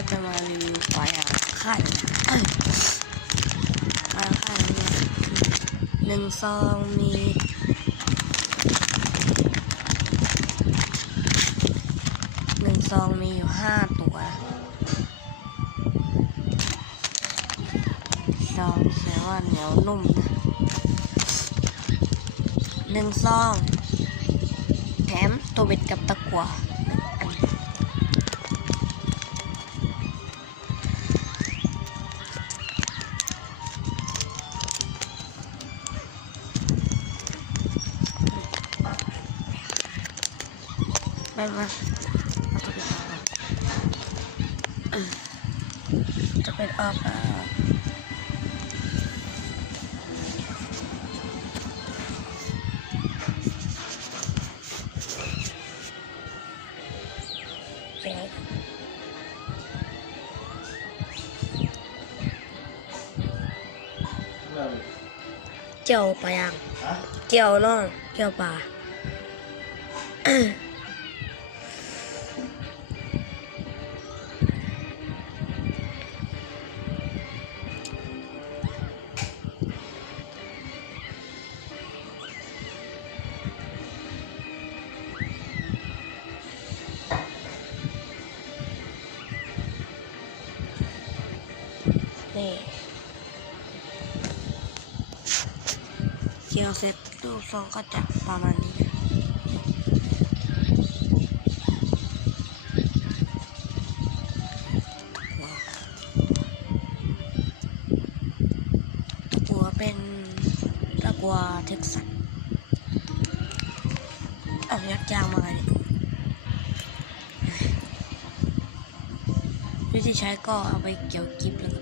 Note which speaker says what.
Speaker 1: ก็จะมารีวิวปลายอ่าค่ายปลาค่ายนี้หนึ่งซองมีหนึ่งซองมีอยู่ห้าตัวซองเสียว่าเหนียวนุ่มนะหนึ่งซอง แถมตัวเบ็ดกับตะกั่ว ไปมาจะเป็นออกอะเดี๋ยวเจียวปลาย่างเจียวน่องเจียวปลา นี่เจียวเสร็จรูปทรงก็จะประมาณนี้ตัวเป็นตะกัวเท็กซัสเอายัดยางมาเนี่ยวิธีใช้ก็เอาไปเกี่ยวกิบเลย